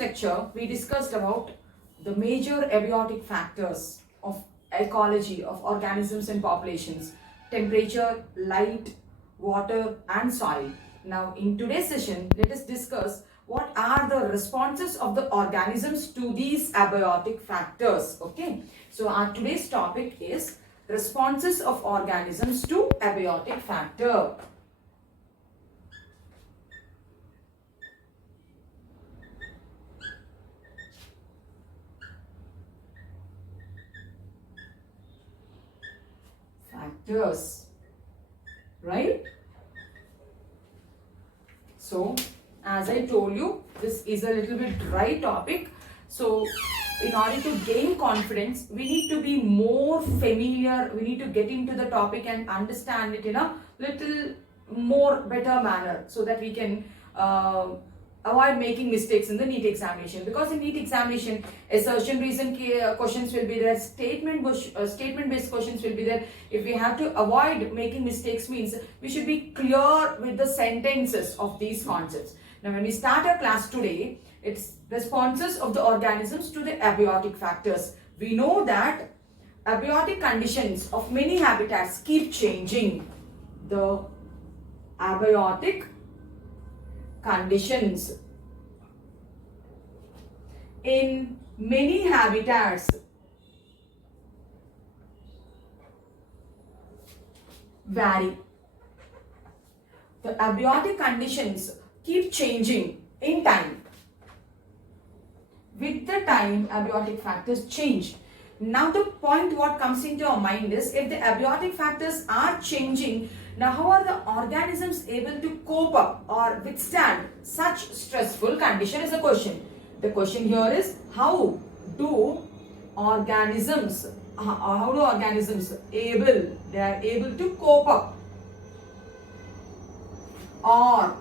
lecture, we discussed about the major abiotic factors of ecology of organisms and populations: temperature, light, water, and soil. Now, in today's session, let us discuss what are the responses of the organisms to these abiotic factors. Okay, so our today's topic is responses of organisms to abiotic factor. Factors, right? So, as I told you, this is a little bit dry topic. So, in order to gain confidence, we need to be more familiar. We need to get into the topic and understand it in a little more better manner, so that we can avoid making mistakes in the NEET examination. Because in NEET examination, assertion reason questions will be there, statement based questions will be there. If we have to avoid making mistakes, means we should be clear with the sentences of these concepts. Now, when we start our class today, it's responses of the organisms to the abiotic factors. We know that abiotic conditions of many habitats keep changing. The abiotic conditions in many habitats vary. The abiotic conditions keep changing in time. With the time, abiotic factors change. Now the point what comes into our mind is, if the abiotic factors are changing, now how are the organisms able to cope up or withstand such stressful condition is the question. The question here is, how do organisms they are able to cope up or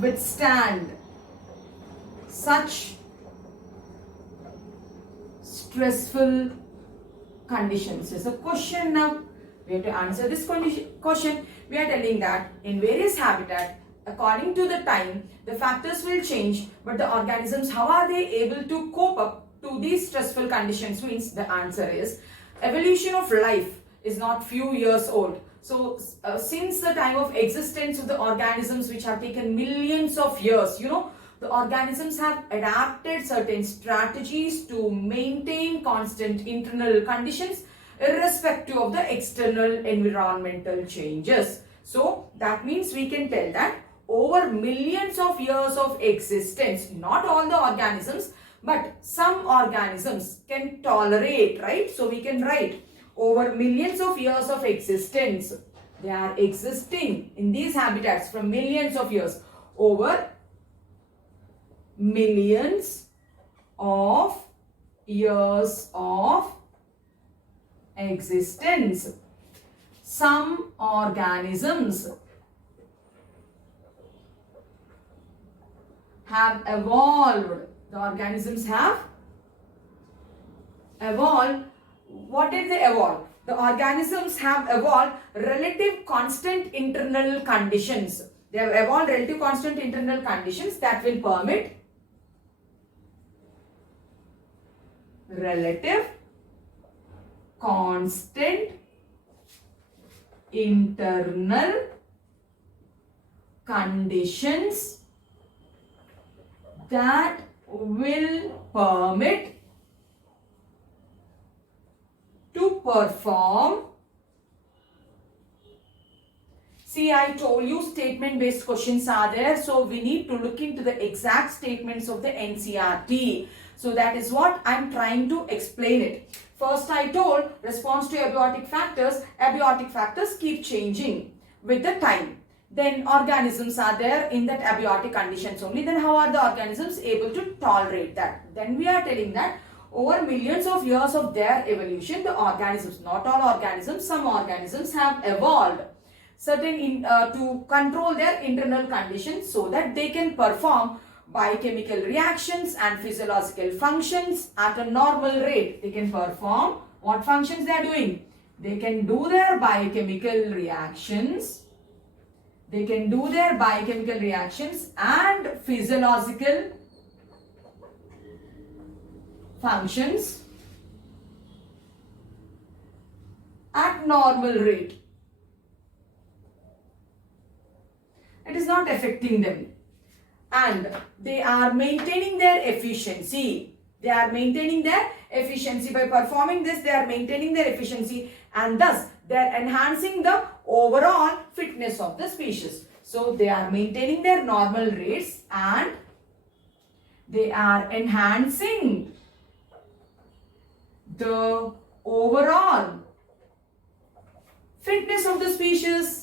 withstand such stressful conditions is a question. Now we have to answer this question. We are telling that in various habitats, according to the time, the factors will change, but the organisms, how are they able to cope up to these stressful conditions? Means the answer is, evolution of life is not few years old. So since the time of existence of the organisms, which have taken millions of years, the organisms have adapted certain strategies to maintain constant internal conditions irrespective of the external environmental changes. So that means we can tell that over millions of years of existence, not all the organisms, but some organisms can tolerate, right? So we can write, over millions of years of existence, they are existing in these habitats from millions of years. Over millions of years of existence, some organisms have evolved. The organisms have evolved. What did they evolve? The organisms have evolved relative constant internal conditions. They have evolved relative constant internal conditions that will permit relative constant internal conditions that will permit to perform. See, I told you statement based questions are there, so we need to look into the exact statements of the NCERT. So that is what I am trying to explain it. First, I told response to abiotic factors keep changing with the time. Then organisms are there in that abiotic conditions only. Then how are the organisms able to tolerate that? Then we are telling that over millions of years of their evolution, the organisms, not all organisms, some organisms have evolved certain to control their internal conditions so that they can perform biochemical reactions and physiological functions at a normal rate. They can perform what functions they are doing. They can do their biochemical reactions. They can do their biochemical reactions and physiological functions at normal rate. It is not affecting them. And they are maintaining their efficiency. They are maintaining their efficiency. By performing this, they are maintaining their efficiency, and thus they are enhancing the overall fitness of the species. So they are maintaining their normal rates and they are enhancing the overall fitness of the species.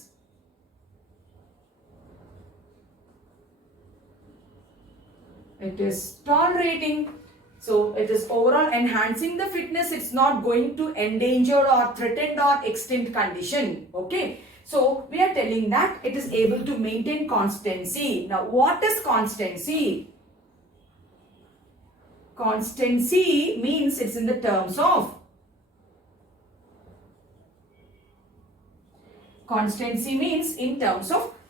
It is tolerating. So it is overall enhancing the fitness. It's not going to endangered or threatened or extinct condition. Okay. So we are telling that it is able to maintain constancy. Now what is constancy? Constancy means it's in the terms of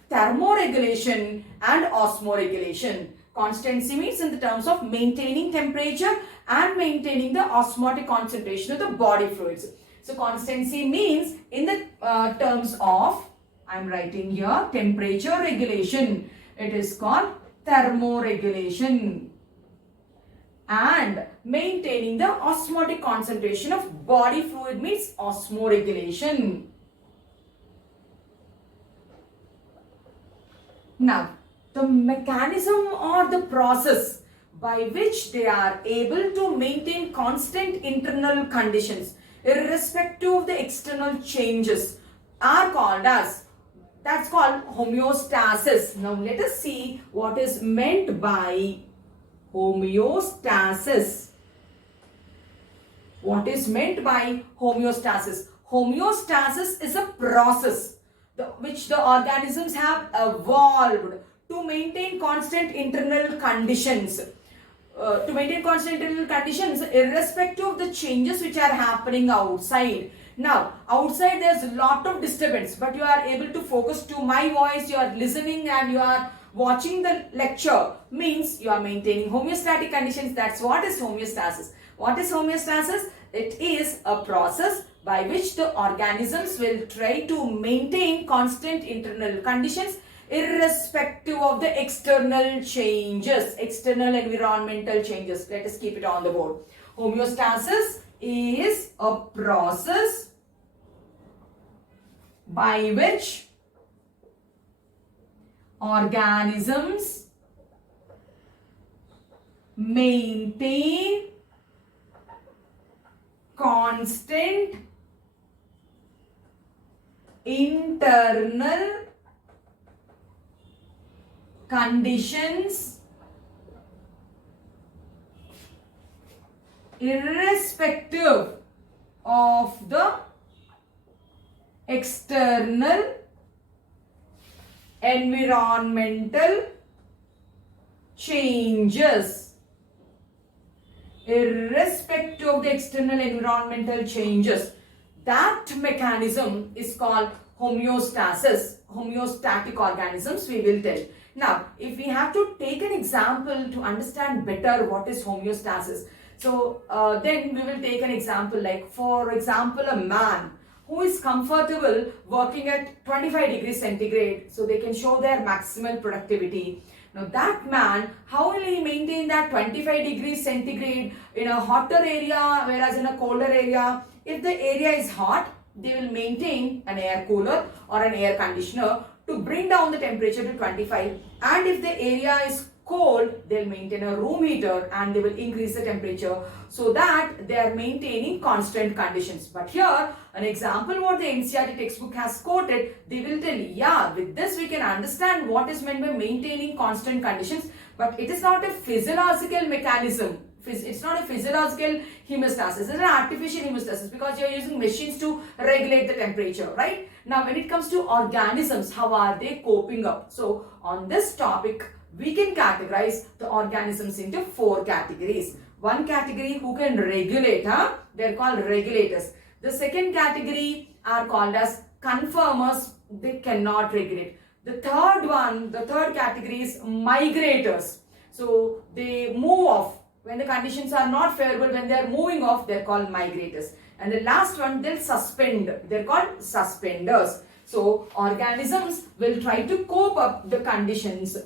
thermoregulation and osmoregulation. Constancy means in the terms of maintaining temperature and maintaining the osmotic concentration of the body fluids. So constancy means in the terms of, I am writing here, temperature regulation. It is called thermoregulation. And maintaining the osmotic concentration of body fluid means osmoregulation. Now, the mechanism or the process by which they are able to maintain constant internal conditions irrespective of the external changes are called as, that's called homeostasis. Now let us see what is meant by homeostasis. What is meant by homeostasis? Homeostasis is a process which the organisms have evolved to maintain constant internal conditions. Irrespective of the changes which are happening outside. Now, outside there's a lot of disturbance, but you are able to focus to my voice, you are listening and you are watching the lecture, means you are maintaining homeostatic conditions. That's what is homeostasis. What is homeostasis? It is a process by which the organisms will try to maintain constant internal conditions irrespective of the external changes, external environmental changes. Let us keep it on the board. Homeostasis is a process by which organisms maintain constant internal conditions irrespective of the external environmental changes. Irrespective of the external environmental changes. That mechanism is called homeostasis. Homeostatic organisms, we will tell. Now, if we have to take an example to understand better what is homeostasis, so then we will take an example like, for example, a man who is comfortable working at 25 degrees centigrade, so they can show their maximal productivity. Now that man, how will he maintain that 25 degrees centigrade in a hotter area, whereas in a colder area? If the area is hot, they will maintain an air cooler or an air conditioner to bring down the temperature to 25. And if the area is cold, they'll maintain a room heater and they will increase the temperature so that they are maintaining constant conditions. But here, an example what the NCERT textbook has quoted, they will tell, yeah, with this we can understand what is meant by maintaining constant conditions, but it is not a physiological mechanism. It's not a physiological hemostasis. It's an artificial hemostasis because you are using machines to regulate the temperature, right? Now, when it comes to organisms, how are they coping up? So, on this topic, we can categorize the organisms into 4 categories. One category who can regulate, they're called regulators. The second category are called as conformers, they cannot regulate. The third category is migrators. So they move off When the conditions are not favorable, when they are moving off, they are called migrators. And the last one, they'll suspend. They're called suspenders. So organisms will try to cope up the conditions.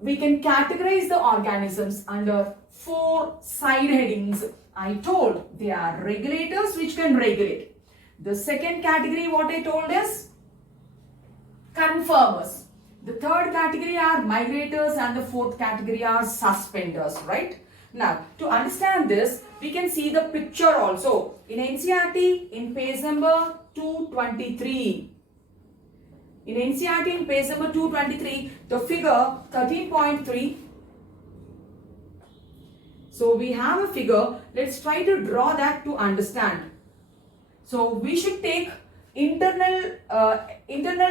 We can categorize the organisms under 4 side headings. I told they are regulators which can regulate. The second category, what I told is conformers. The third category are migrators and the fourth category are suspenders, right? Now, to understand this, we can see the picture also in NCERT in page number 223. In NCERT in page number 223, the figure 13.3. So we have a figure. Let's try to draw that to understand. So we should take internal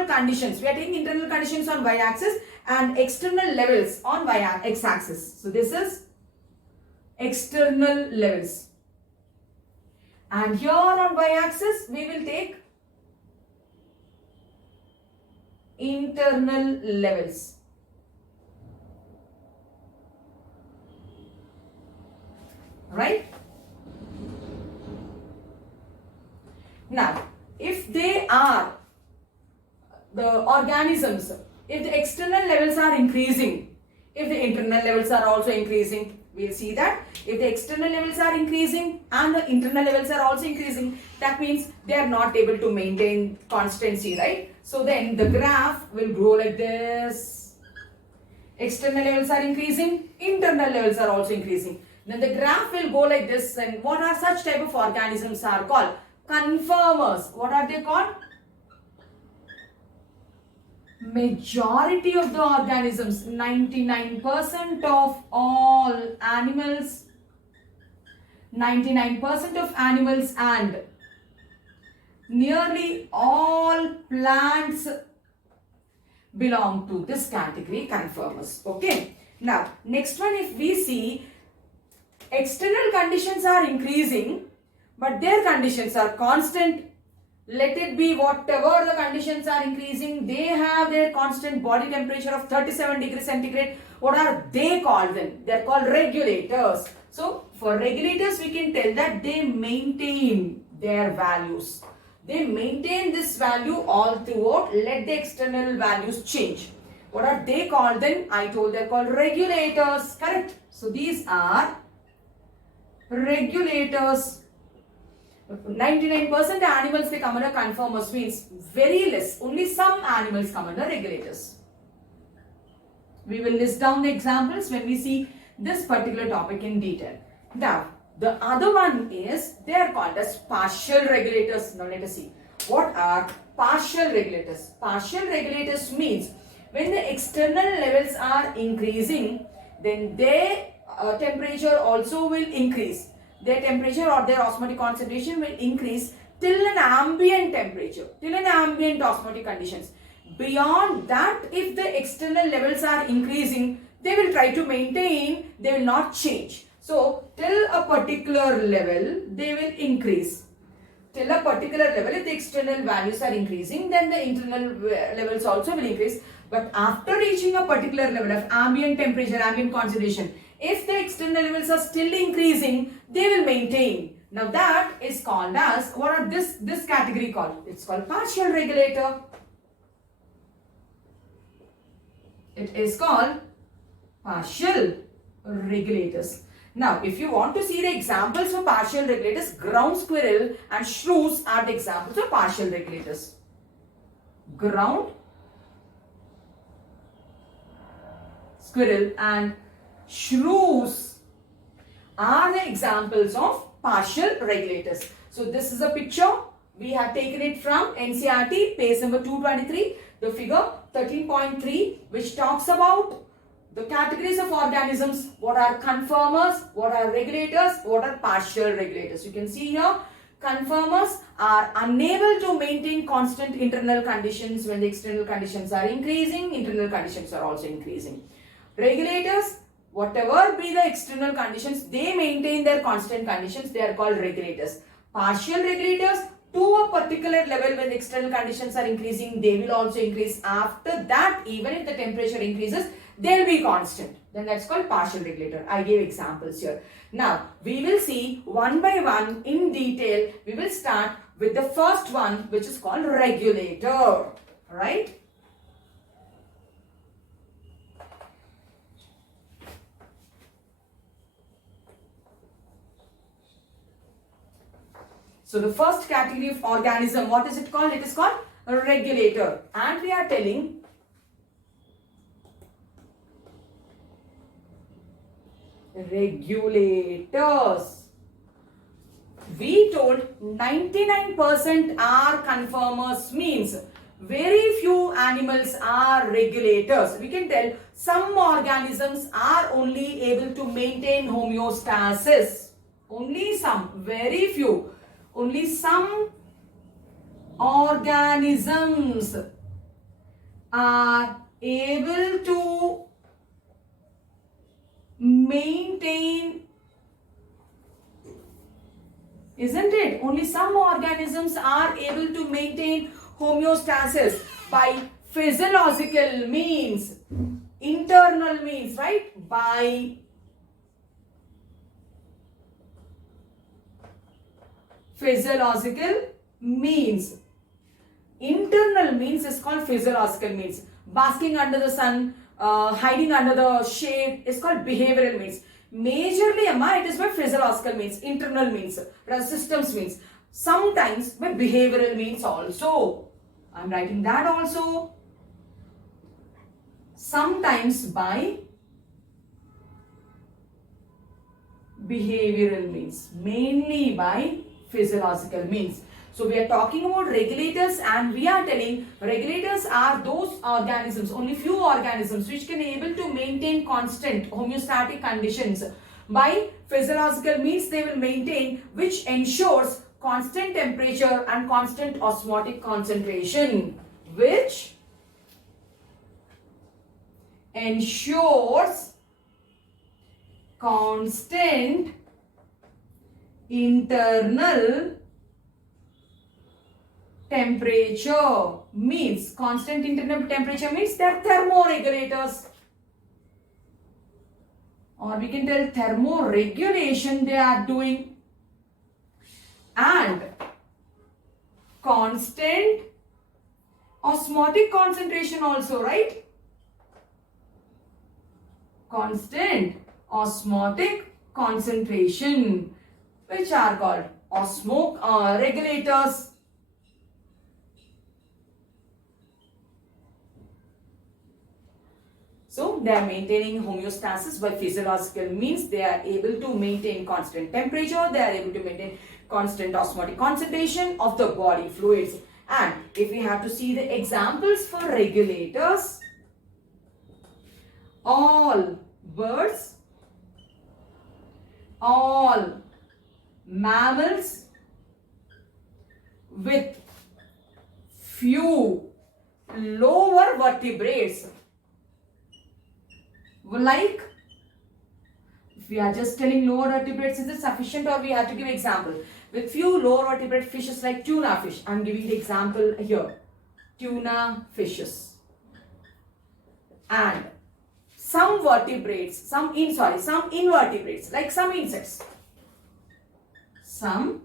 conditions. We are taking internal conditions on y-axis and external levels on x-axis. So this is external levels. And here on y-axis we will take internal levels. Right? Now, if they are the organisms, if the external levels are increasing, if the internal levels are also increasing, we'll see that if the external levels are increasing and the internal levels are also increasing, that means they are not able to maintain constancy, right? So then the graph will grow like this. External levels are increasing, internal levels are also increasing. Then the graph will go like this. And what are such type of organisms are called? Conformers. What are they called? Majority of the organisms, 99% of all animals, 99% of animals and nearly all plants belong to this category, conformers. Okay. Now, next one, if we see external conditions are increasing, but their conditions are constant. Let it be whatever the conditions are increasing, they have their constant body temperature of 37 degrees centigrade. What are they called then? They are called regulators. So, for regulators, we can tell that they maintain their values. They maintain this value all throughout. Let the external values change. What are they called then? I told they are called regulators. Correct. So, these are regulators. 99% animals they come under conformers, means very less. Only some animals come under regulators. We will list down the examples when we see this particular topic in detail. Now, the other one is they are called as partial regulators. Now, let us see. What are partial regulators? Partial regulators means when the external levels are increasing, then their temperature also will increase. Their temperature or their osmotic concentration will increase till an ambient temperature, till an ambient osmotic conditions. Beyond that, if the external levels are increasing, they will try to maintain, they will not change. So, till a particular level, they will increase. Till a particular level, if the external values are increasing, then the internal levels also will increase. But after reaching a particular level of ambient temperature, ambient concentration, if the external levels are still increasing, they will maintain. Now that is called as, what are this category called? It's called partial regulator. It is called partial regulators. Now, if you want to see the examples of partial regulators, ground squirrel and shrews are the examples of partial regulators. Ground squirrel and shrews are the examples of partial regulators. So, this is a picture. We have taken it from NCERT, page number 223, the figure 13.3, which talks about the categories of organisms, what are conformers, what are regulators, what are partial regulators. You can see here, conformers are unable to maintain constant internal conditions when the external conditions are increasing, internal conditions are also increasing. Regulators, whatever be the external conditions, they maintain their constant conditions, they are called regulators. Partial regulators, to a particular level when the external conditions are increasing, they will also increase. After that, even if the temperature increases, they will be constant. then that's called partial regulator. I gave examples here. Now, we will see one by one in detail. We will start with the first one, which is called regulator, right? So the first category of organism, what is it called? It is called a regulator. And we are telling regulators. We told 99% are conformers, means very few animals are regulators. We can tell some organisms are only able to maintain homeostasis. Only some, very few. Only some organisms are able to maintain, isn't it? Only some organisms are able to maintain homeostasis by physiological means, internal means, right? By physiological means. Internal means is called physiological means. Basking under the sun, hiding under the shade is called behavioral means. Majorly, Amma, it is by physiological means, internal means, systems means. Sometimes by behavioral means also. I am writing that also. Sometimes by behavioral means, mainly by physiological means. So we are talking about regulators, and we are telling regulators are those organisms, only few organisms which can able to maintain constant homeostatic conditions. By physiological means they will maintain, which ensures constant temperature and constant osmotic concentration, which ensures constant internal temperature. Means constant internal temperature means they are thermoregulators, or we can tell thermoregulation they are doing. And constant osmotic concentration also, right? Constant osmotic concentration, which are called regulators. So they are maintaining homeostasis by physiological means. They are able to maintain constant temperature. They are able to maintain constant osmotic concentration of the body fluids. And if we have to see the examples for regulators, all birds, all mammals with few lower vertebrates, like, if we are just telling lower vertebrates, is it sufficient, or we have to give example? With few lower vertebrate fishes like tuna fish, I am giving the example here, tuna fishes. And some vertebrates, some invertebrates, like some insects. Some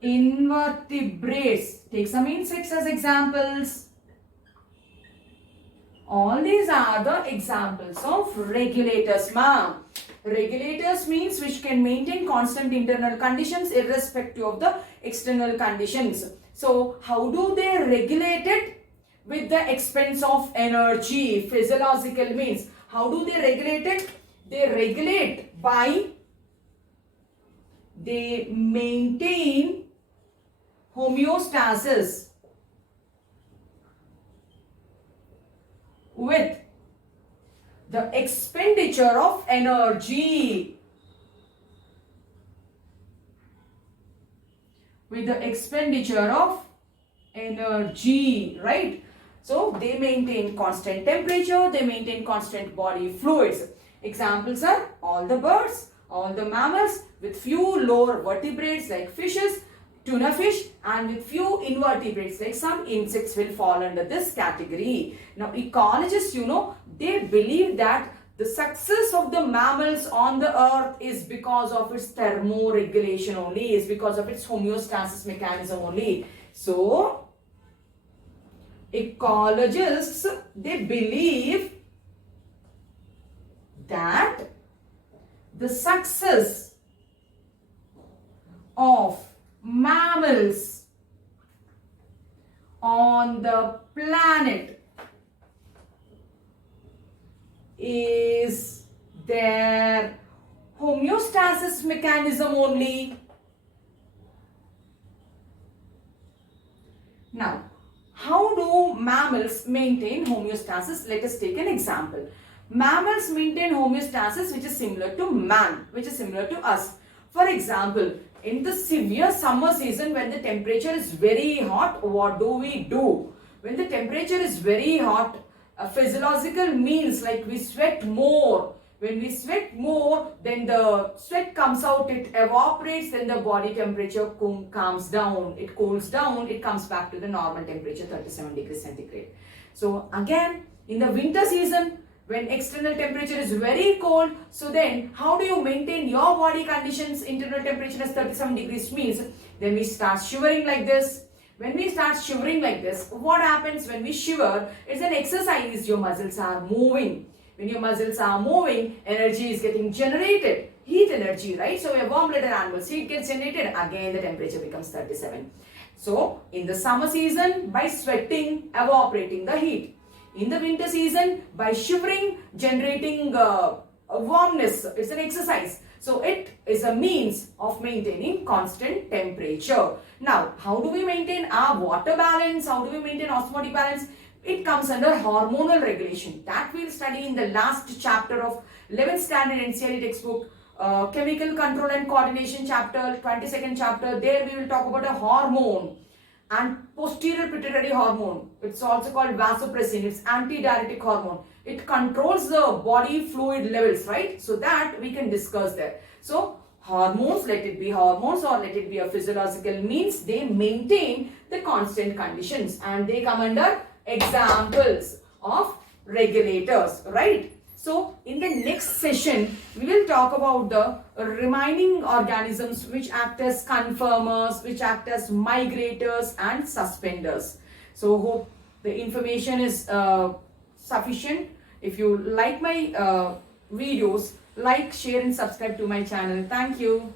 invertebrates, take some insects as examples. All these are the examples of regulators, ma'am. Regulators means which can maintain constant internal conditions irrespective of the external conditions. So how do they regulate it? With the expense of energy, physiological means. How do they regulate it? They regulate by, they maintain homeostasis with the expenditure of energy. With the expenditure of energy, right? So they maintain constant temperature, they maintain constant body fluids. Examples are all the birds, all the mammals with few lower vertebrates like fishes, tuna fish, and with few invertebrates like some insects will fall under this category. Now ecologists, they believe that the success of the mammals on the earth is because of its thermoregulation only, is because of its homeostasis mechanism only. So ecologists, they believe that the success of mammals on the planet is their homeostasis mechanism only. Now, how do mammals maintain homeostasis? Let us take an example. Mammals maintain homeostasis which is similar to man, which is similar to us. For example, in the severe summer season when the temperature is very hot, what do we do? When the temperature is very hot, physiological means like we sweat more. When we sweat more, then the sweat comes out, it evaporates, then the body temperature calms down, it cools down, it comes back to the normal temperature, 37 degrees centigrade. So again, in the winter season, when external temperature is very cold, so then how do you maintain your body conditions? Internal temperature is 37 degrees means, then we start shivering like this. When we start shivering like this, what happens when we shiver? It's an exercise, your muscles are moving. When your muscles are moving, energy is getting generated. Heat energy, right? So we are warm-blooded animals. Heat gets generated. Again, the temperature becomes 37. So, in the summer season, by sweating, evaporating the heat. In the winter season, by shivering, generating warmness. It's an exercise. So, it is a means of maintaining constant temperature. Now, how do we maintain our water balance? How do we maintain osmotic balance? It comes under hormonal regulation. That we'll study in the last chapter of 11th standard NCERT textbook, chemical control and coordination chapter, 22nd chapter. There we will talk about a hormone and posterior pituitary hormone. It's also called vasopressin. It's antidiuretic hormone. It controls the body fluid levels, right? So that we can discuss there. So hormones, let it be hormones or let it be a physiological means, they maintain the constant conditions and they come under examples of regulators, right? So in the next session, we will talk about the remaining organisms which act as conformers, which act as migrators and suspenders. So hope the information is sufficient. If you like my videos, like, share and subscribe to my channel. Thank you.